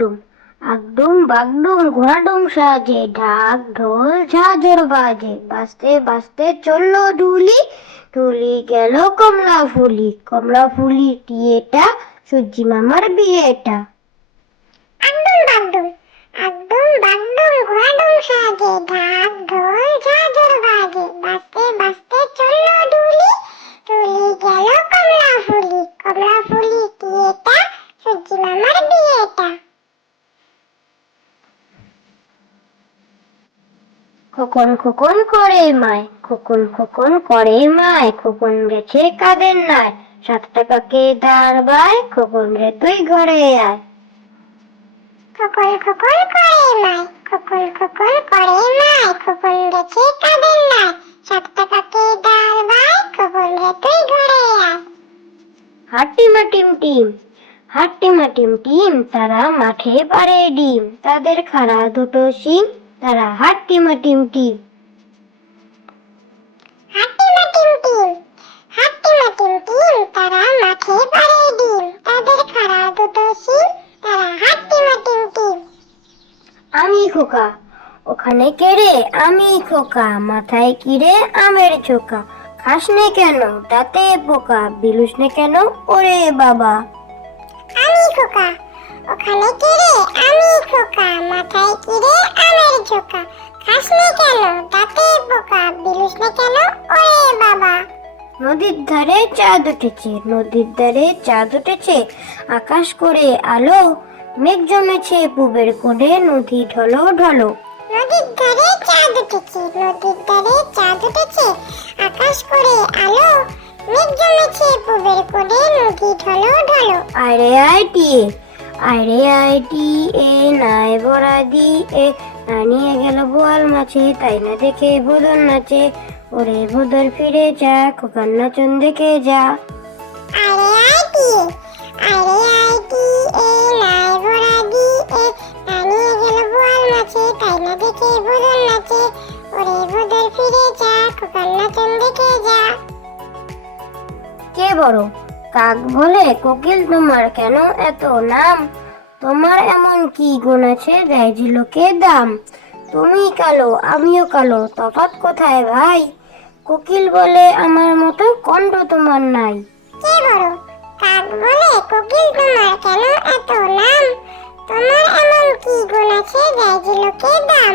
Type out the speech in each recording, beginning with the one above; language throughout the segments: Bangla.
বাগডুম, আগডুম বাগডুম ঘোড়াডুম সাজে, ঢাক ঢোল ঝাঁঝর বাজে, বাজতে বাজতে চললো ঢুলি, ঢুলি গেল কমলা ফুলি, কমলা ফুলি টিয়েটা, সূর্যি মামার বিয়েটা। আগডুম বাগডুম, আগডুম বাগডুম ঘোড়াডুম সাজে, ঢাক ঢোল ঝাঁঝর বাজে, বাজতে বাজতে চললো ঢুলি, ঢুলি গেল কমলা ফুলি, কমলা ফুলি টিয়েটা, সূর্যি মামার বিয়েটা। খোকন খোকন করে মায়, খোকন খোকন করে মায়, খোকন গেছে কাদের নাই, 7 টাকাকে ধার বায়, খোকন রে তুই ঘরে আয়। খোকন খোকন করে মায়, খোকন খোকন করে মায়, খোকন গেছে কাদের নাই, 7 টাকাকে ধার বায়, খোকন রে তুই ঘরে আয়। হাট্টিমা টিম টিম, হাট্টিমা টিম টিম, তারা মাঠে পাড়ে ডিম, তাদের খাড়া দুটো শিং, তারা হাট্টিমা টিম টিম। হাট্টিমা টিম টিম, হাট্টিমা টিম টিম, তারা মাঠে পাড়ে ডিম, তাদের খাড়া দুটো শিং, তারা হাট্টিমা টিম টিম। আমি খোকা, ওখানে কে রে? আমি খোকা, মাথায় কি রে? আমের ছোকা, খাস নে কেন? দাঁতে পোকা, বিলুস নে কেন? ওরে বাবা। আমি খোকা, ওখানে কে রে? আমি খোকা, মাথায় কি রে? আমের ঝোকা, খাস নে কেন? দাঁতে পোকা, বিলুস নে কেন? ওরে বাবা। নদীর ধারে চাঁদ উঠেছে, নদীর ধারে চাঁদ উঠেছে, আকাশ করে আলো, মেঘ জমেছে পুবের কোণে, নদী ঢলো ঢলো। নদীর ধারে চাঁদ উঠেছে, নদীর ধারে চাঁদ উঠেছে, আকাশ করে আলো, মেঘ জমেছে পুবের কোণে, নদী ঢলো ঢলো। আরে আইটিয়ে, আরে আইটিয়ে, নাই বড়া দিয়ে, না নিয়ে গেল বোয়াল মাছে, তাই না দেখে ভোদর নাচে, ওরে ভোদর ফিরে যা, খোকার নাচন দেখে যা। আরে আইটিয়ে, আরে আইটিয়ে, নাই ভরা দিয়ে, না নিয়ে গেল বোয়াল মাছে, তাই না দেখে ভোদর নাচে, ওরে ভোদর ফিরে যা, খোকার নাচন দেখে যা। কে বড়? কাক বলে, কোকিল তোমার কেন এত নাম? তোমার এমন কি গুণ আছে, দেয় যে লোকে দাম? তুমি কালো আমিও কালো, তফাৎ কোথায় ভাই? কোকিল বলে আমার মতো কণ্ঠ তোমার নাই। কে বড়? কাক বলে, কোকিল তোমার কেন এত নাম? তোমার এমন কি গুণ আছে, দেয় যে লোকে দাম?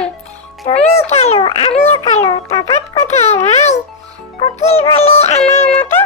তুমি কালো আমিও কালো, তফাৎ কোথায় ভাই? কোকিল বলে আমার মতো